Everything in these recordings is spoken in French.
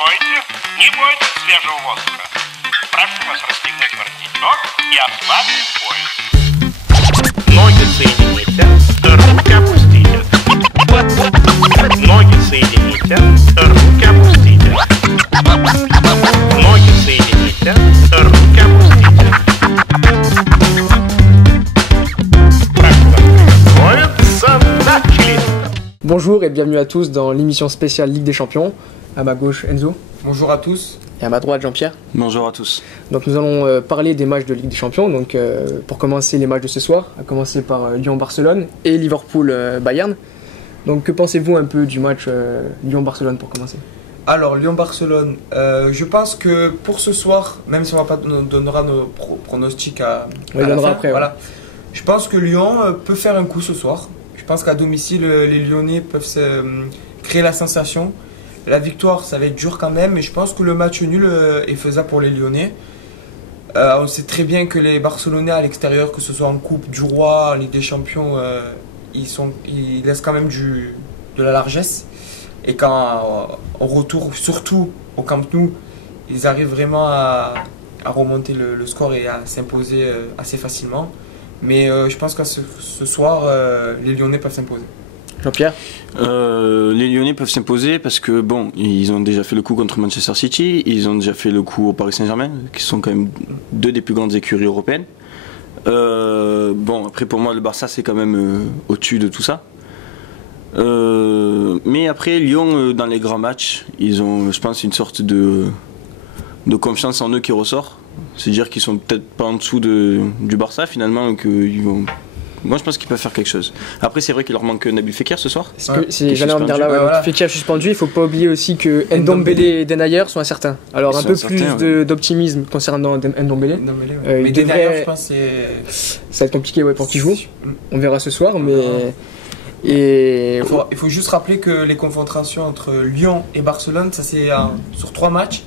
Откройте, не бойтесь свежего воздуха. Прошу вас расстегнуть воротничок и ослабить пояс. Ноги соедините, руки опустите. Ноги соедините, руки опустите. Ноги соедините, руки опустите. Прошу вас приготовиться, начали. Bonjour et bienvenue à tous dans l'émission spéciale Ligue des Champions. À ma gauche Enzo. Bonjour à tous. Et à ma droite Jean-Pierre. Bonjour à tous. Donc nous allons parler des matchs de Ligue des Champions. Donc pour commencer les matchs de ce soir, à commencer par Lyon-Barcelone et Liverpool-Bayern. Donc que pensez-vous un peu du match Lyon-Barcelone pour commencer? Alors Lyon-Barcelone, je pense que pour ce soir, même si on va pas donnera nos pronostics à la fin, après, voilà. Je pense que Lyon peut faire un coup ce soir. Je pense qu'à domicile, les Lyonnais peuvent créer la sensation. La victoire, ça va être dur quand même, mais je pense que le match nul est faisable pour les Lyonnais. On sait très bien que les Barcelonais à l'extérieur, que ce soit en Coupe du Roi, en Ligue des Champions, ils laissent quand même de la largesse. Et quand on retourne, surtout au Camp Nou, ils arrivent vraiment à remonter le score et à s'imposer assez facilement. Mais je pense que ce soir, les Lyonnais peuvent s'imposer. Jean-Pierre? Les Lyonnais peuvent s'imposer parce que bon, ils ont déjà fait le coup contre Manchester City, ils ont déjà fait le coup au Paris Saint-Germain, qui sont quand même deux des plus grandes écuries européennes. Bon, après pour moi le Barça c'est quand même au-dessus de tout ça. Mais après Lyon dans les grands matchs, ils ont, je pense, une sorte de confiance en eux qui ressort. C'est-à-dire qu'ils sont peut-être pas en dessous du Barça finalement, qu'ils vont. Moi je pense qu'ils peuvent faire quelque chose. Après c'est vrai qu'il leur manque Nabil Fekir ce soir. J'allais en dire là, voilà. Fekir suspendu, il faut pas oublier aussi que Ndombele et Denayer sont incertains. Alors un peu plus d'optimisme concernant Ndombele. Mais Denayer je pense ça va être compliqué pour qu'il joue. On verra ce soir, mais... Il faut juste rappeler que les confrontations entre Lyon et Barcelone, ça c'est sur 3 matchs.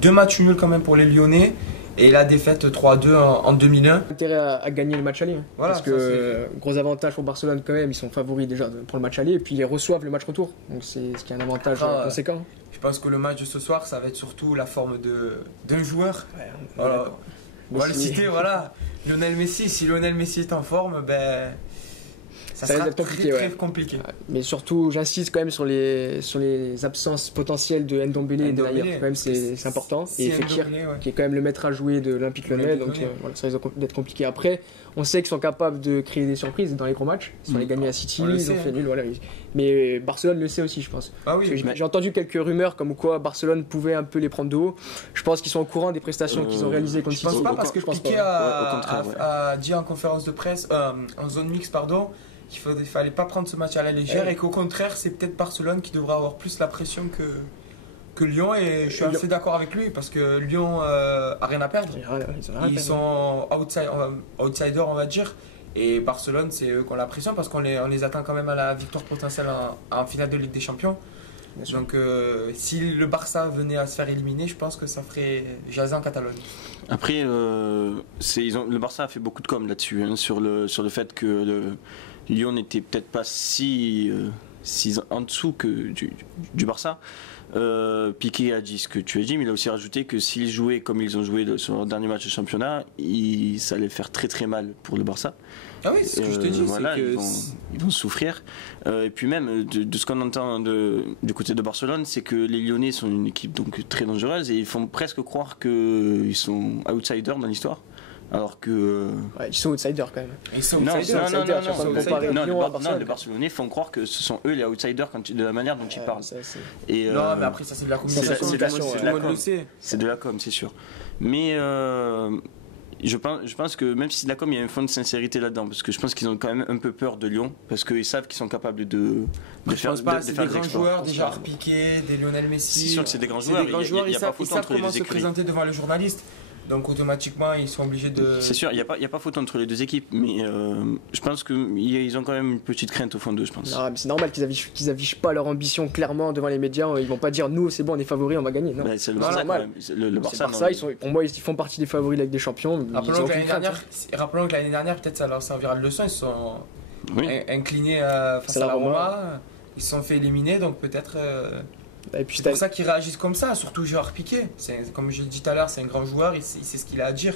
2 matchs nuls quand même pour les Lyonnais. Et la défaite 3-2 en 2001. Intérêt à gagner le match aller. Voilà, parce que gros avantage pour Barcelone quand même, ils sont favoris déjà pour le match aller et puis ils reçoivent le match retour. Donc c'est ce qui est un avantage conséquent. Je pense que le match de ce soir, ça va être surtout la forme d'un joueur. Voilà. On va le citer, voilà. Lionel Messi. Si Lionel Messi est en forme, ben ça sera très compliqué. Mais surtout, j'insiste quand même sur les absences potentielles de Ndombele et Denayer. Quand même, c'est important. Et Fekir, qui est quand même le maître à jouer de l'Olympique Lyonnais. Donc voilà, ça risque d'être compliqué. Après, on sait qu'ils sont capables de créer des surprises dans les gros matchs. Ils sont allés gagner à City, ils ont fait nul. Voilà. Mais Barcelone le sait aussi, je pense. Ah oui, j'ai entendu quelques rumeurs comme quoi Barcelone pouvait un peu les prendre de haut. Je pense qu'ils sont au courant des prestations qu'ils ont réalisées contre City. Je pense pas, parce que Piqué a dit en conférence de presse, en zone mixte, pardon, qu'il ne fallait pas prendre ce match à la légère et qu'au contraire c'est peut-être Barcelone qui devra avoir plus la pression que Lyon, et je suis assez d'accord avec lui parce que Lyon a rien à perdre. Ils sont outsiders on va dire, et Barcelone c'est eux qui ont la pression parce qu'on les attend quand même à la victoire potentielle en finale de Ligue des Champions. Donc si le Barça venait à se faire éliminer, je pense que ça ferait jaser en Catalogne. Après le Barça a fait beaucoup de com là-dessus, sur le fait que Lyon n'était peut-être pas si en dessous que du Barça. Piqué a dit ce que tu as dit, mais il a aussi rajouté que s'ils jouaient comme ils ont joué sur leur dernier match de championnat, ça allait faire très très mal pour le Barça. Ah oui, c'est ce que je te dis. Voilà, ils vont souffrir. Et puis même, de ce qu'on entend du côté de Barcelone, c'est que les Lyonnais sont une équipe donc très dangereuse et ils font presque croire qu'ils sont outsiders dans l'histoire. Alors que. Ils sont outsiders quand même. Ils sont non, outsiders. les Barcelonais font croire que ce sont eux les outsiders de la manière dont ils parlent. Non, mais après, ça c'est de la communication. C'est de la com, c'est sûr. Mais je pense que même si de la com, il y a un fond de sincérité là-dedans, parce que je pense qu'ils ont quand même un peu peur de Lyon, parce qu'ils savent qu'ils sont capables de faire des exploits. C'est des grands joueurs, déjà Piqué, des Lionel Messi. C'est sûr que c'est des grands joueurs. Ils savent comment se présenter devant les journalistes. Donc automatiquement, ils sont obligés de... C'est sûr, il n'y a pas photo entre les deux équipes, mais je pense qu'ils ont quand même une petite crainte au fond d'eux, je pense. Non, mais c'est normal qu'ils affichent pas leur ambition clairement devant les médias. Ils vont pas dire nous, c'est bon, on est favoris, on va gagner. Non, c'est le Barça quand même. Le Barça, pour moi, ils font partie des favoris de la Ligue des Champions. Rappelons que l'année dernière, peut-être ça leur servira de leçon. Ils se sont inclinés face à la Roma. Ils se sont fait éliminer, donc peut-être... Et puis c'est pour ça qu'ils réagissent comme ça, surtout joueur Piqué. Comme je l'ai dit tout à l'heure, c'est un grand joueur, il sait ce qu'il a à dire.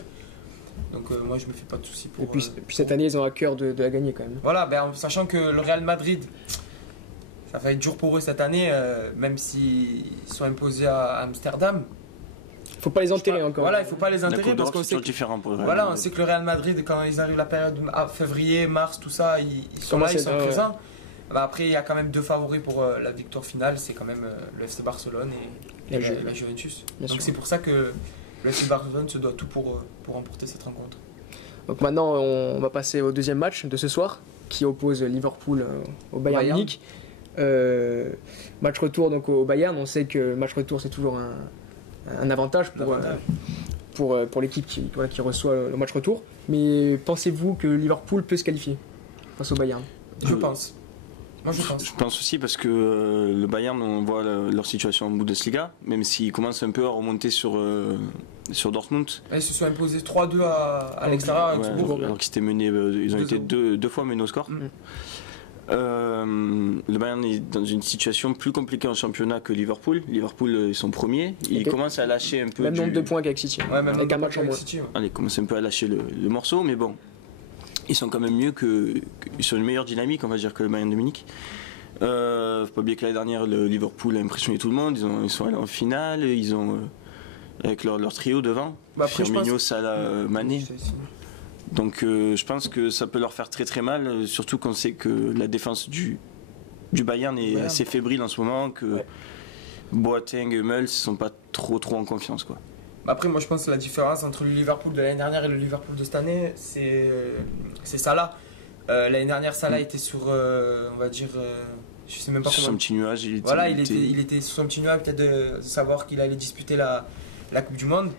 Donc moi je me fais pas de soucis pour. Et puis cette année ils ont à cœur de la gagner quand même. Voilà, en sachant que le Real Madrid, ça va être dur pour eux cette année, même s'ils sont imposés à Amsterdam. Faut pas les enterrer encore. Voilà, il faut pas les enterrer parce qu'on sait différent pour le Real voilà, Madrid. on sait que le Real Madrid, quand ils arrivent la période février, mars, tout ça, ils sont là, ils sont présents. Après, il y a quand même 2 favoris pour la victoire finale, c'est quand même le FC Barcelone et la Juventus. Donc c'est pour ça que le FC Barcelone se doit tout pour remporter cette rencontre. Donc maintenant, on va passer au deuxième match de ce soir, qui oppose Liverpool au Bayern Munich. Match retour donc au Bayern. On sait que le match retour c'est toujours un avantage pour l'équipe qui reçoit le match retour. Mais pensez-vous que Liverpool peut se qualifier face au Bayern? Je pense. Moi je pense. Je pense aussi parce que le Bayern, on voit leur situation en Bundesliga, même s'ils commencent un peu à remonter sur Dortmund. Et ils se sont imposés 3-2 à l'extérieur avec Augsbourg. Alors qu'ils étaient menés, ils ont été deux fois menés au score. Le Bayern est dans une situation plus compliquée en championnat que Liverpool. Liverpool, ils sont premiers. Ils commencent à lâcher un peu. Même nombre de points qu'avec City. Avec un match en moins. Ils commencent un peu à lâcher le morceau, mais bon. Ils sont quand même mieux ils sont une meilleure dynamique, on va dire, que le Bayern de Munich. Faut pas oublier que l'année dernière, le Liverpool a impressionné tout le monde. Ils sont allés en finale. Ils ont avec leur trio devant, Firmino, Salah, Mané. Donc je pense que ça peut leur faire très très mal, surtout qu'on sait que la défense du Bayern est assez fébrile en ce moment, que Boateng et Hummels ne sont pas trop en confiance, quoi. Après, moi je pense que la différence entre le Liverpool de l'année dernière et le Liverpool de cette année, c'est Salah. L'année dernière, Salah était sur, on va dire, je sais même pas sur son petit nuage. Il était sur son petit nuage, peut-être de savoir qu'il allait disputer la Coupe du Monde.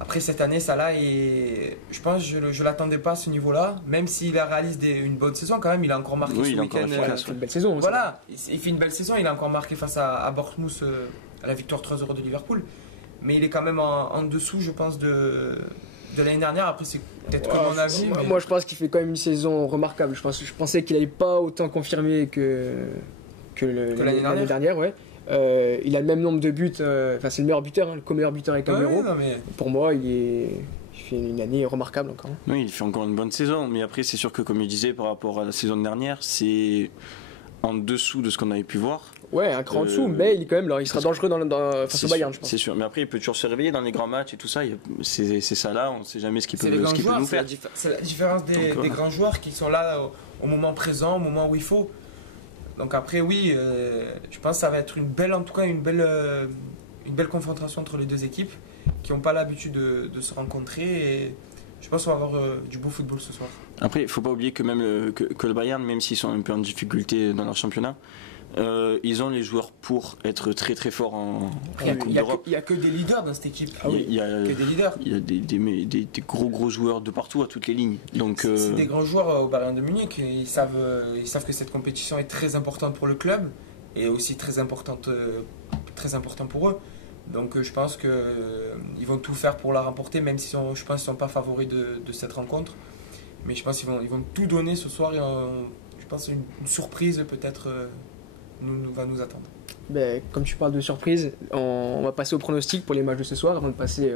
Après cette année, Salah, je pense que je ne l'attendais pas à ce niveau-là, même s'il réalise une bonne saison quand même. Il a encore marqué ce week-end. Il fait une belle saison. Voilà, il fait une belle saison. Il a encore marqué face à Bournemouth à la victoire 3-0 de Liverpool. Mais il est quand même en dessous, je pense, de l'année dernière. Après, c'est peut-être comme mon avis. Moi, je pense qu'il fait quand même une saison remarquable. Je pensais qu'il n'allait pas autant confirmer que l'année dernière. Ouais. Il a le même nombre de buts. C'est le meilleur buteur, le co-meilleur buteur avec un euro. Pour moi, il fait une année remarquable encore. Oui, il fait encore une bonne saison. Mais après, c'est sûr que, comme il disait, par rapport à la saison dernière, c'est en dessous de ce qu'on avait pu voir. Ouais, un cran en dessous, mais il sera dangereux face au Bayern, je pense. C'est sûr, mais après il peut toujours se réveiller dans les grands matchs et tout ça. C'est ça là, on ne sait jamais ce qu'il peut nous faire. C'est la différence des grands joueurs qui sont là au moment présent, au moment où il faut. Donc après, oui, je pense que ça va être une belle confrontation entre les deux équipes qui n'ont pas l'habitude de se rencontrer. Et je pense qu'on va avoir du beau football ce soir. Après, il ne faut pas oublier que même que le Bayern, même s'ils sont un peu en difficulté dans leur championnat, ils ont les joueurs pour être très très forts en Coupe d'Europe. Il n'y a que des leaders dans cette équipe. Il y a des gros joueurs de partout à toutes les lignes. C'est des grands joueurs au Bayern de Munich. Ils savent que cette compétition est très importante pour le club et aussi très important pour eux. Donc je pense qu'ils vont tout faire pour la remporter, même si je pense qu'ils ne sont pas favoris de cette rencontre. Mais je pense qu'ils vont tout donner ce soir et je pense qu'une surprise peut-être va nous attendre. Comme tu parles de surprise, on va passer au pronostic pour les matchs de ce soir avant de passer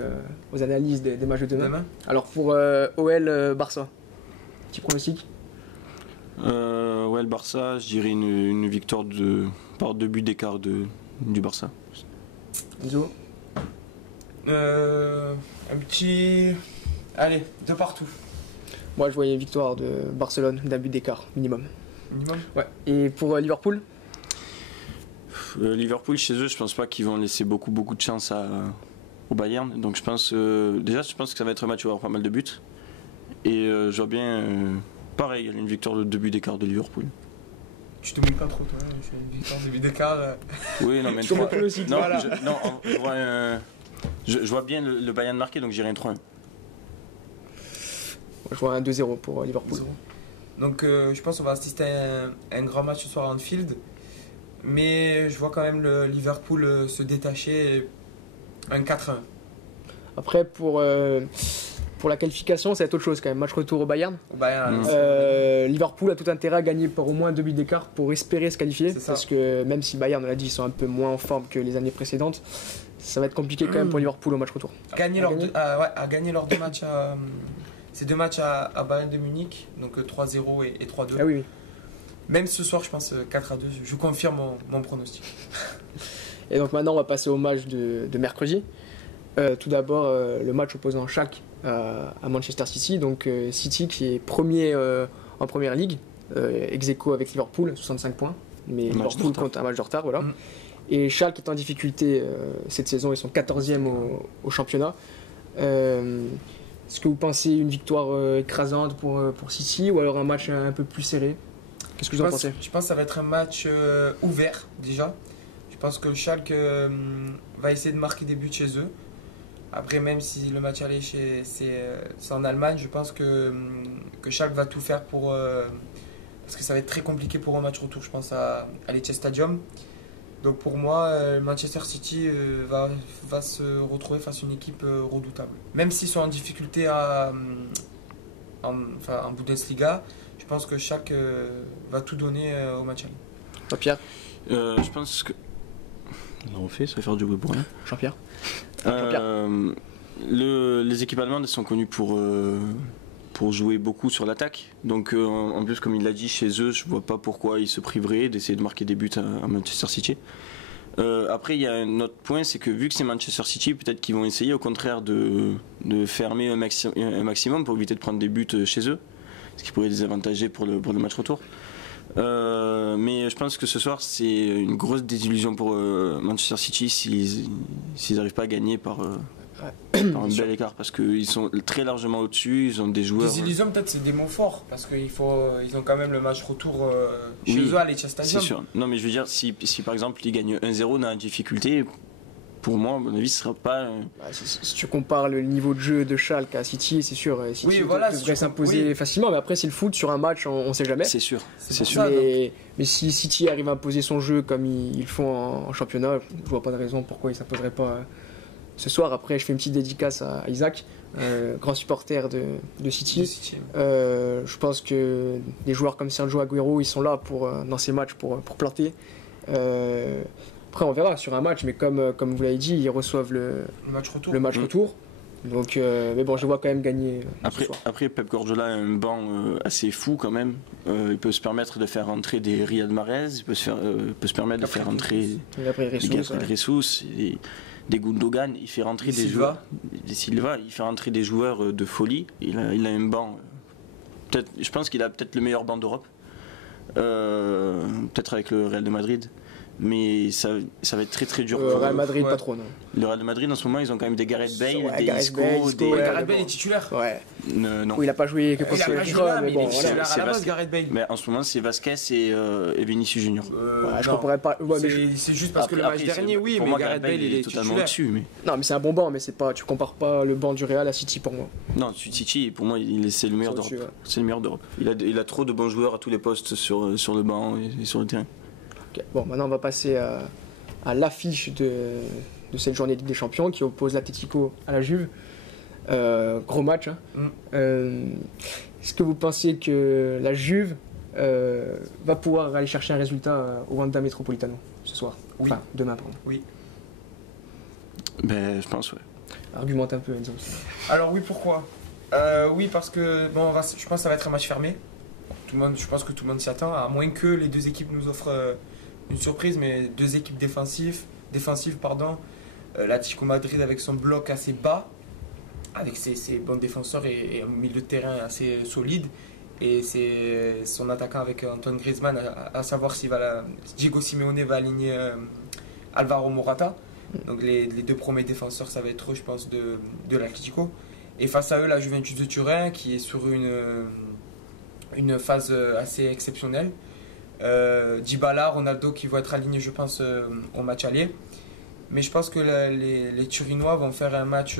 aux analyses des matchs de demain. Alors pour OL Barça, petit pronostic. OL Barça, je dirais une victoire par 2 buts d'écart du Barça. Enzo un petit... Allez, 2 partout. Moi je voyais victoire de Barcelone d'un but d'écart minimum. Minimum ? Ouais. Et pour Liverpool ? Liverpool chez eux, je pense pas qu'ils vont laisser beaucoup de chance au Bayern. Donc je pense que ça va être un match où il y aura pas mal de buts. Et je vois bien pareil, une victoire de 2 buts d'écart de Liverpool. Tu te mouilles pas trop toi, c'est une victoire de 2 buts d'écart. Oui, non mais je vois bien le Bayern marquer, donc j'irai un 3-1. Je vois un 2-0 pour Liverpool. Donc je pense qu'on va assister à un grand match ce soir à Anfield. Mais je vois quand même le Liverpool se détacher, un 4-1. Après, pour Pour la qualification, ça va être autre chose quand même. Match retour au Bayern. Liverpool a tout intérêt à gagner par au moins 2 buts d'écart pour espérer se qualifier. Parce que même si Bayern, on l'a dit, ils sont un peu moins en forme que les années précédentes, ça va être compliqué quand même pour Liverpool au match retour. Gagner leurs 2 matchs ces 2 matchs à Bayern de Munich, donc 3-0 et 3-2. Ah oui. Même ce soir, je pense 4-2. Je confirme mon pronostic. Et donc maintenant, on va passer au match de mercredi. Tout d'abord, le match opposant Schalke à Manchester City. Donc City qui est premier en première ligue, ex-aequo avec Liverpool, 65 points. Mais Liverpool compte un match de retard, voilà. Et Schalke est en difficulté cette saison, ils sont 14e au championnat. Est-ce que vous pensez une victoire écrasante pour City ou alors un match un peu plus serré? Qu'est-ce que vous en pensez? Je pense que ça va être un match ouvert déjà. Je pense que Schalke va essayer de marquer des buts chez eux. Après, même si le match aller c'est en Allemagne, je pense que Schalke va tout faire pour... parce que ça va être très compliqué pour un match retour, je pense, à l'Etihad Stadium. Donc pour moi, Manchester City va se retrouver face à une équipe redoutable. Même s'ils sont en difficulté en Bundesliga, je pense que Schalke va tout donner au match aller. Pierre? Je pense que... On refait, ça va faire du bruit pour rien. Jean-Pierre? Les équipes allemandes sont connues pour jouer beaucoup sur l'attaque. Donc en plus, comme il l'a dit, chez eux, je vois pas pourquoi ils se priveraient d'essayer de marquer des buts à Manchester City. Après, il y a un autre point, c'est que vu que c'est Manchester City, peut-être qu'ils vont essayer au contraire de fermer un maximum pour éviter de prendre des buts chez eux, ce qui pourrait les avantager pour le match retour. Mais je pense que ce soir c'est une grosse désillusion pour Manchester City s'ils n'arrivent pas à gagner par un bel écart, parce qu'ils sont très largement au-dessus, ils ont des joueurs... Désillusion peut-être c'est des mots forts, parce qu'ils ont quand même le match retour chez eux à l'Etihad Stadium. C'est sûr. Non mais je veux dire, si par exemple ils gagnent 1-0 dans la difficulté, pour moi, à mon avis, ce sera pas... Si tu compares le niveau de jeu de Schalke à City, c'est sûr, City devrait s'imposer facilement. Mais après, c'est le foot, sur un match, on ne sait jamais. C'est sûr. Mais si City arrive à imposer son jeu comme ils font en championnat, je ne vois pas de raison pourquoi ils ne s'imposeraient pas ce soir. Après, je fais une petite dédicace à Isaac, grand supporter de City. Je pense que des joueurs comme Sergio Aguero, ils sont là dans ces matchs pour planter. Après, on verra sur un match, mais comme vous l'avez dit, ils reçoivent le match retour. Donc, mais bon, je vois quand même gagner. Après, Pep Guardiola a un banc assez fou quand même. Il peut se permettre de faire rentrer des Riyad Mahrez, il peut se permettre de faire rentrer des Gabriel Jesus, des Gundogan. Il fait rentrer des Silva, il fait rentrer des joueurs de folie. Il a un banc. Je pense qu'il a peut-être le meilleur banc d'Europe. Peut-être avec le Real de Madrid. Mais ça va être très très dur. Le Real Madrid, pas trop, non. Le Real de Madrid, en ce moment, ils ont quand même des Gareth Bale, des Isco, Gareth Bale est titulaire. Ouais. Non. Oui, il n'a pas joué que contre le mais bon, c'est à la base, Gareth Bale. Mais en ce moment, c'est Vasquez et Vinicius Junior. Je comprends pas. C'est juste parce que le match dernier, oui, mais Gareth Bale, il est totalement au-dessus. Non, mais c'est un bon banc, mais tu compares pas le banc du Real à City pour moi. Non, City, pour moi, c'est le meilleur d'Europe. C'est le meilleur d'Europe. Il a trop de bons joueurs à tous les postes sur le banc et sur le terrain. Bon, maintenant on va passer à l'affiche de cette journée de Ligue des Champions qui oppose l'Atlético à la Juve. Gros match. Est-ce que vous pensez que la Juve va pouvoir aller chercher un résultat au Wanda Metropolitano ce soir? Oui. Enfin, demain, pardon. Oui. Ben, je pense, ouais. Argumente un peu, Enzo. Alors oui, pourquoi? Oui, parce que je pense que ça va être un match fermé. Je pense que tout le monde s'y attend, à moins que les deux équipes nous offrent une surprise, mais deux équipes défensives, l'Atlético Madrid avec son bloc assez bas, avec ses bons défenseurs et un milieu de terrain assez solide, et son attaquant avec Antoine Griezmann, à savoir si Diego Simeone va aligner Alvaro Morata. Donc les deux premiers défenseurs, ça va être eux, je pense, de l'Atlético. Et face à eux, la Juventus de Turin, qui est sur une phase assez exceptionnelle. Dybala, Ronaldo qui vont être alignés, je pense, au match aller. Mais je pense que les Turinois vont faire un match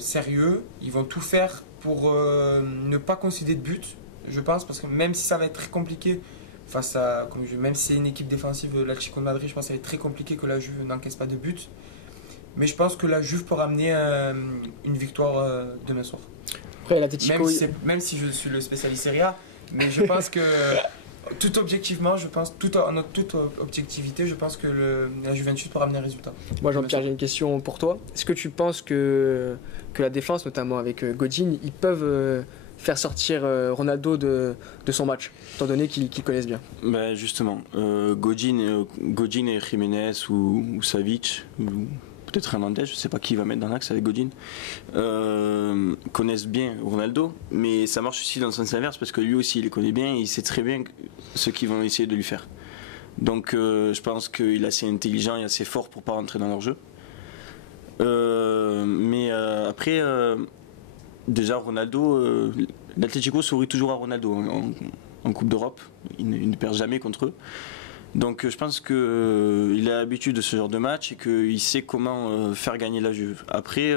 sérieux. Ils vont tout faire pour ne pas concéder de but, je pense, parce que même si ça va être très compliqué même si c'est une équipe défensive, l'Atlético de Madrid, je pense que ça va être très compliqué que la Juve n'encaisse pas de but. Mais je pense que la Juve peut ramener une victoire demain soir. Après, l'Atlético... Même si je suis le spécialiste Serie A, mais je pense que... Tout objectivement, je pense, en toute objectivité, je pense que la Juventus peut ramener un résultat. Moi, Jean-Pierre, j'ai une question pour toi. Est-ce que tu penses que la défense, notamment avec Godin, ils peuvent faire sortir Ronaldo de son match, étant donné qu'ils connaissent bien? Ben justement, Godin et Jiménez ou Savic, ou peut-être Hernandez, je ne sais pas qui va mettre dans l'axe avec Godin, connaissent bien Ronaldo, mais ça marche aussi dans le sens inverse parce que lui aussi il les connaît bien et il sait très bien ce qu'ils vont essayer de lui faire. Donc je pense qu'il est assez intelligent et assez fort pour ne pas rentrer dans leur jeu. Mais après, déjà Ronaldo, l'Atlético sourit toujours à Ronaldo en Coupe d'Europe, il ne perd jamais contre eux. Donc je pense qu'il a l'habitude de ce genre de match et qu'il sait comment faire gagner la Juve. Après,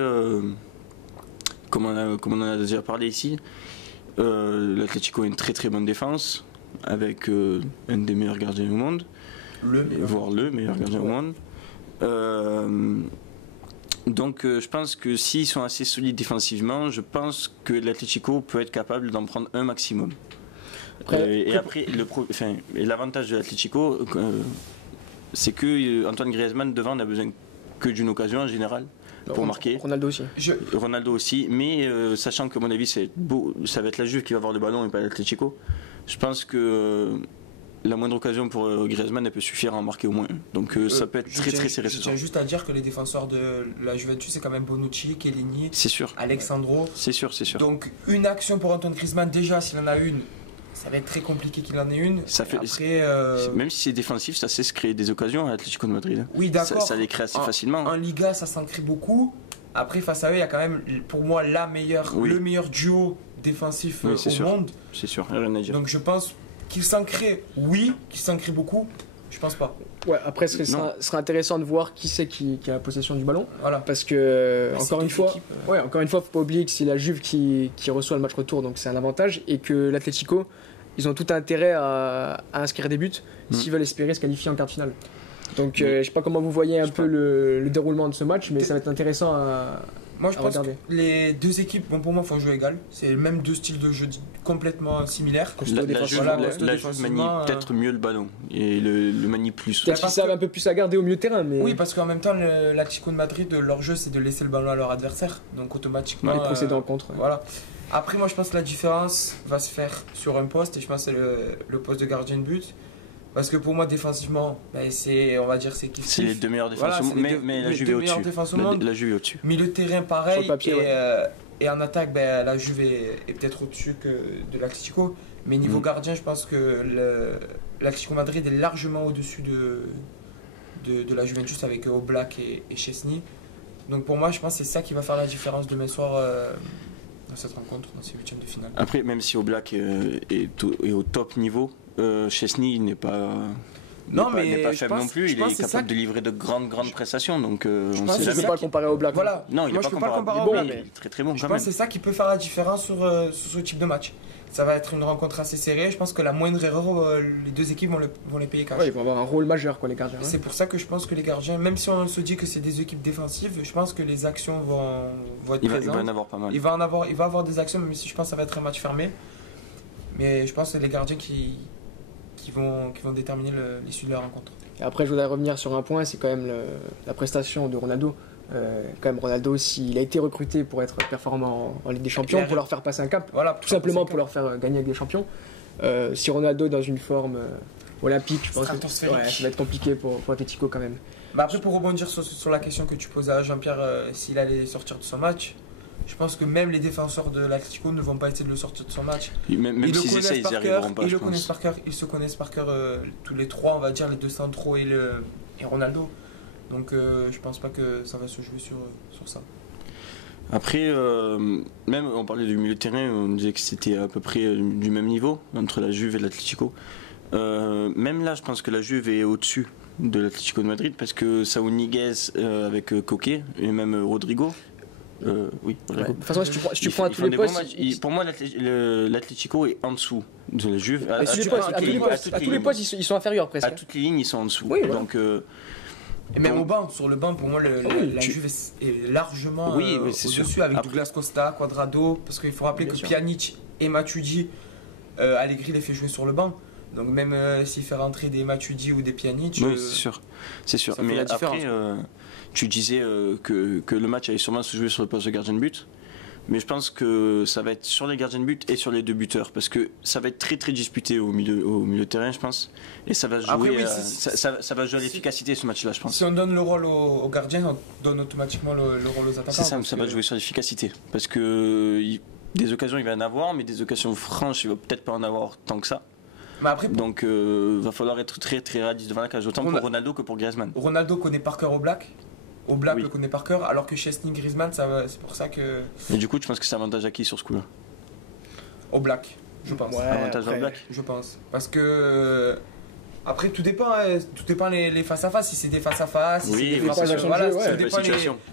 comme on en a déjà parlé ici, l'Atlético a une très très bonne défense avec un des meilleurs gardiens au monde, voire le meilleur gardien au monde. Donc je pense que s'ils sont assez solides défensivement, je pense que l'Atlético peut être capable d'en prendre un maximum. L'avantage de l'Atlético, c'est que Antoine Griezmann devant n'a besoin que d'une occasion en général pour marquer. Ronaldo aussi. Ronaldo aussi, mais sachant que à mon avis ça va être la Juve qui va avoir le ballon et pas l'Atlético, je pense que la moindre occasion pour Griezmann elle peut suffire à en marquer au moins. Donc ça peut être très très serré. Je tiens juste à dire que les défenseurs de la Juventus c'est quand même Bonucci, Chiellini, c'est sûr. Alexandro. C'est sûr. Donc une action pour Antoine Griezmann déjà s'il en a une. Ça va être très compliqué qu'il en ait une. Même si c'est défensif, ça sait se créer des occasions à l'Atlético de Madrid. Oui, d'accord. Ça les crée assez facilement. En Liga, ça s'en crée beaucoup. Après, face à eux, il y a quand même, pour moi, le meilleur duo défensif au monde. C'est sûr, rien à dire. Donc je pense qu'il s'en crée, qu'il s'en crée beaucoup. Je pense pas. Ouais, après, ce sera intéressant de voir qui c'est qui a la possession du ballon. Voilà. Parce que, encore une fois, faut pas oublier que c'est la Juve qui reçoit le match retour, donc c'est un avantage. Et que l'Atlético, ils ont tout intérêt à inscrire des buts s'ils veulent espérer se qualifier en quart de finale. Donc, je sais pas comment vous voyez un peu le déroulement de ce match, mais ça va être intéressant à pense que les deux équipes, pour moi, font jouer égal. C'est le même deux styles de jeu complètement similaires. La Juve manie peut-être mieux le ballon et le manie plus. Peut-être qu'ils savent un peu plus à garder au milieu de terrain. Mais... Oui, parce qu'en même temps, l'Atlético de Madrid, leur jeu, c'est de laisser le ballon à leur adversaire. Donc automatiquement. Les procéder en contre. Voilà. Après, moi, je pense que la différence va se faire sur un poste, et je pense que c'est le poste de gardien de but. Parce que pour moi, défensivement, on va dire c'est kiff. C'est les deux meilleures défenses au monde, mais la Juve est au-dessus. La Juve est au-dessus. Milieu de terrain, pareil. Papier, et en attaque, la Juve est peut-être au-dessus que de l'Atlético. Mais niveau gardien, je pense que l'Atlético Madrid est largement au-dessus de la Juventus avec Oblak et Chesney. Donc pour moi, je pense que c'est ça qui va faire la différence demain soir dans cette rencontre, dans ces huitièmes de finale. Après, même si Oblak est au top niveau, Chesney n'est pas faible non plus, il est capable de livrer de grandes prestations, donc on sait jamais. Je ne peux pas le comparer au Black. Voilà. Non, il n'est pas comparable, mais il est très très bon. Je pense que c'est ça qui peut faire la différence sur ce type de match. Ça va être une rencontre assez serrée, je pense que la moindre erreur, les deux équipes vont les payer cash. Ouais, ils vont avoir un rôle majeur, les gardiens. C'est pour ça que je pense que les gardiens, même si on se dit que c'est des équipes défensives, je pense que les actions vont être présentes. Il va en avoir pas mal. Il va avoir des actions, même si je pense que ça va être un match fermé. Mais je pense que c'est les gardiens qui vont déterminer l'issue de la rencontre. Et après, je voudrais revenir sur un point, c'est quand même la prestation de Ronaldo. Quand même, Ronaldo, s'il a été recruté pour être performant en Ligue des Champions, pour leur faire passer un cap, tout simplement pour leur faire gagner avec des champions. Si Ronaldo dans une forme olympique, je pense que ça va être compliqué pour Atletico quand même. Après, pour rebondir sur la question que tu posais à Jean-Pierre, s'il allait sortir de son match, je pense que même les défenseurs de l'Atlético ne vont pas essayer de le sortir de son match. Même s'ils essaient, ils n'y arriveront pas. Ils se connaissent par cœur tous les trois, on va dire, les deux centraux et Ronaldo. Donc je pense pas que ça va se jouer sur ça. Après, même on parlait du milieu de terrain, on disait que c'était à peu près du même niveau entre la Juve et l'Atlético. Même là, je pense que la Juve est au-dessus de l'Atlético de Madrid parce que Saúl Ñíguez avec Koke et même Rodrigo. Oui, de toute façon, si tu prends à tous les postes. Pour moi, l'Atlético est en dessous de la Juve. À tous les postes, ils sont inférieurs presque. À toutes les lignes, ils sont en dessous. Oui, donc, Et même au banc, sur le banc, pour moi, la Juve est largement au-dessus avec Douglas Costa, Cuadrado, parce qu'il faut rappeler que Pjanic et Matuidi, Allegri les fait jouer sur le banc. Donc même s'il fait rentrer des Matuidi ou des Pjanic... Oui, c'est sûr. Mais après, tu disais que le match allait sûrement se jouer sur le poste de gardien de but. Mais je pense que ça va être sur les gardiens de but et sur les deux buteurs, parce que ça va être très très disputé au milieu de terrain, je pense, et ça va jouer, ça va jouer à l'efficacité ce match-là, je pense. Si on donne le rôle aux gardiens, on donne automatiquement le rôle aux attaquants. C'est ça va jouer sur l'efficacité, parce que des occasions il va en avoir, mais des occasions franches il va peut-être pas en avoir tant que ça. Mais après, donc va falloir être très très réaliste devant la cage, autant pour Ronaldo que pour Griezmann. Ronaldo connaît par cœur Oblak. Oblak le connaît par cœur, alors que Chesney, Griezmann, c'est pour ça que... Et du coup, tu penses que c'est avantage à qui sur ce coup-là? Oblak, je pense. Avantage à Oblak, je pense. Parce que... Après, tout dépend les face-à-face, si c'est des face-à-face, si c'est des face-à-face,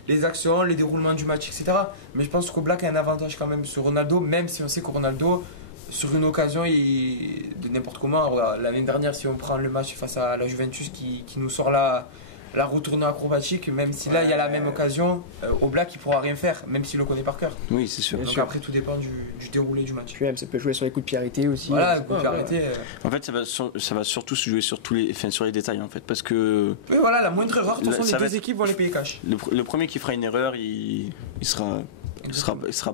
les actions, les déroulements du match, etc. Mais je pense qu'Oblak a un avantage quand même sur Ronaldo, même si on sait que Ronaldo, sur une occasion, de n'importe comment, l'année dernière, si on prend le match face à la Juventus qui nous sort la retournée acrobatique, même si là il y a la même occasion, Oblak il pourra rien faire, même s'il le connaît par cœur. Oui, c'est sûr. Donc après tout dépend du déroulé du match. Puis même ça peut jouer sur les coups de pied arrêtés aussi. Voilà, coups de pied arrêtés. En fait, ça va surtout se jouer sur sur les détails en fait, parce que. Oui, voilà, la moindre erreur, de toute façon les deux équipes vont les payer cash. Le premier qui fera une erreur, il sera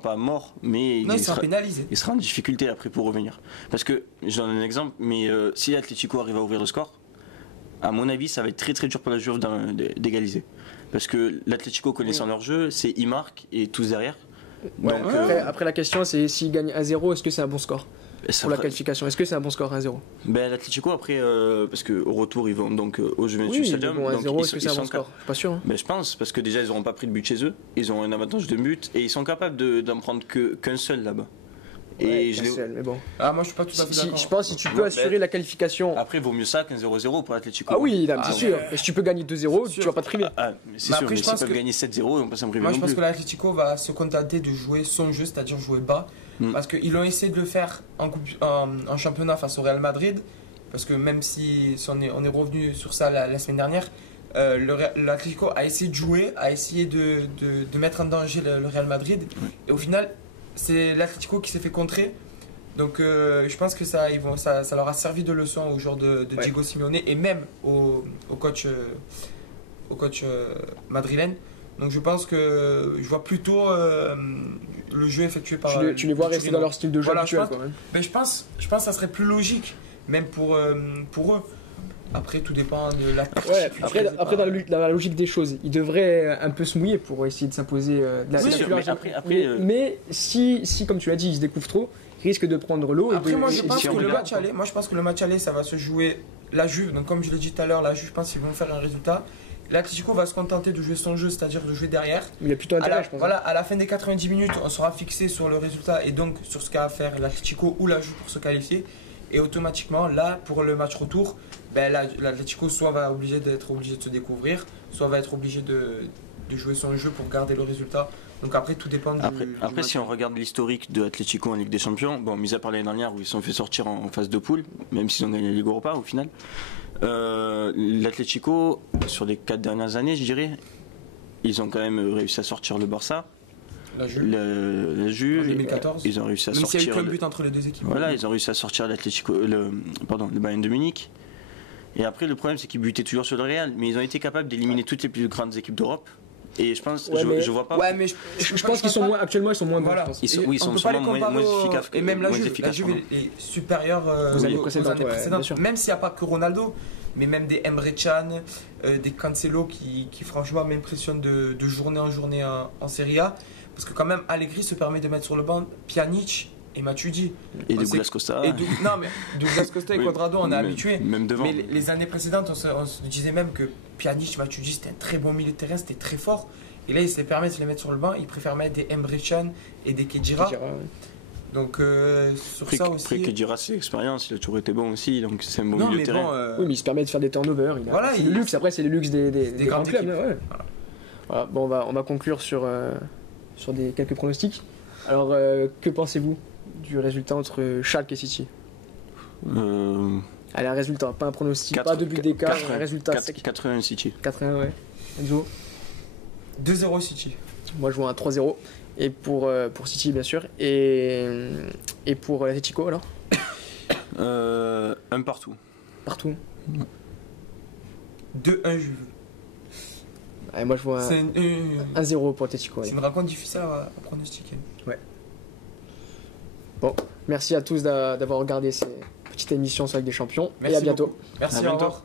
pas mort, mais il sera pénalisé. Il sera en difficulté après pour revenir. Parce que, je donne un exemple, mais si l'Atlético arrive à ouvrir le score, à mon avis, ça va être très très dur pour la Juve d'égaliser. Parce que l'Atlético connaissant leur jeu, c'est ils marquent et tous derrière. Ouais, donc, après la question, c'est s'ils gagnent 1-0, est-ce que c'est un bon score pour la qualification? Est-ce que c'est un bon score 1-0? L'Atlético après, parce qu'au retour ils vont donc au Juventus Stadium. Bon, 1-0, est-ce que c'est un bon score? Je suis pas sûr. Je pense, parce que déjà ils n'auront pas pris de but chez eux, ils ont un avantage de but et ils sont capables d'en prendre qu'un seul là-bas. Et mais bon. Moi je suis pas tout à fait d'accord. Je pense que si tu peux assurer la qualification. Après, vaut mieux ça qu'un 0-0 pour l'Atlético. Ah oui, c'est sûr. Et si tu peux gagner 2-0, tu vas pas te priver. C'est sûr, mais s'ils peuvent gagner 7-0, on peut s'en priver. Moi je pense que l'Atlético va se contenter de jouer son jeu, c'est-à-dire jouer bas. Parce qu'ils ont essayé de le faire en championnat face au Real Madrid. Parce que même si on est revenu sur ça la semaine dernière, l'Atlético a essayé de jouer, a essayé de mettre en danger le Real Madrid. Et au final, c'est l'Atlético qui s'est fait contrer. Donc je pense que ça leur a servi de leçon aux joueurs de Diego Simeone et même au coach madrilène. Donc je pense que je vois plutôt le jeu effectué par... Tu les vois rester dans leur style de jeu habituel quand même. Mais je pense que ça serait plus logique, même pour eux. Après, tout dépend de la... Après dans la logique des choses, ils devraient un peu se mouiller pour essayer de s'imposer mais si, comme tu l'as dit, ils se découvrent trop, ils risquent de prendre l'eau. Moi, je pense que le match aller, ça va se jouer la Juve. Donc, comme je l'ai dit tout à l'heure, la Juve, je pense qu'ils vont faire un résultat. L'Atlético va se contenter de jouer son jeu, c'est-à-dire de jouer derrière. Il a plutôt intérêt, je pense. Voilà, à la fin des 90 minutes, on sera fixé sur le résultat et donc sur ce qu'a à faire l'Atlético ou la Juve pour se qualifier. Et automatiquement, là, pour le match retour, l'Atlético soit va être obligé de se découvrir, soit va être obligé de jouer son jeu pour garder le résultat. Donc après, tout dépend du Après, si on regarde l'historique de l'Atlético en Ligue des Champions, mis à part l'année dernière où ils se sont fait sortir en phase de poule, même s'ils ont gagné la Ligue Europa au final, l'Atlético, sur les 4 dernières années, je dirais, ils ont quand même réussi à sortir le Barça. La Juve, en 2014. Ils ont réussi à sortir. Même s'il y a eu qu'un but entre les deux équipes. Voilà, ils ont réussi à sortir le Bayern de Munich. Et après, le problème, c'est qu'ils butaient toujours sur le Real, mais ils ont été capables d'éliminer toutes les plus grandes équipes d'Europe. Et je pense, je vois pas. Je pense qu'ils sont moins, actuellement, ils sont moins bons. Voilà. Ils sont moins efficaces. Et même la Juve est supérieure aux années précédentes. Même s'il n'y a pas que Ronaldo, mais même des Emre Can, des Cancelo qui franchement m'impressionnent de journée en journée en Serie A. Parce que quand même, Allegri se permet de mettre sur le banc Pjanic et Matuidi. Et Douglas Costa. Non, mais Douglas Costa et Cuadrado, on est habitués. Même devant. Mais les années précédentes, on se disait même que Pjanic, Matuidi, c'était un très bon milieu de terrain, c'était très fort. Et là, il se permet de les mettre sur le banc. Il préfère mettre des Emre Can et des Kedira. Donc, sur ça aussi. Après, Kedira, c'est l'expérience, il a toujours été bon aussi, donc c'est un bon milieu de terrain. Oui, mais il se permet de faire des turnovers. C'est le luxe, après, c'est le luxe des grands clubs. Voilà. Bon, on va conclure sur quelques pronostics. Alors, que pensez-vous du résultat entre Schalke et City? Allez, un résultat, pas un pronostic, pas de but d'écart, un résultat sec. 4-1 City. 4-1, ouais. Enzo? 2-0 City. Moi, je vois un 3-0. Et pour City, bien sûr. Et pour Atletico, alors? Un partout. Partout. 2-1 Juve. Allez, moi, je vois 1-0 pour Atletico. C'est une rencontre difficile à pronostiquer. Ouais. Bon, merci à tous d'avoir regardé cette petite émission sur Ligue des Champions. Merci et à bientôt. Beaucoup. Merci, à bientôt. Au revoir.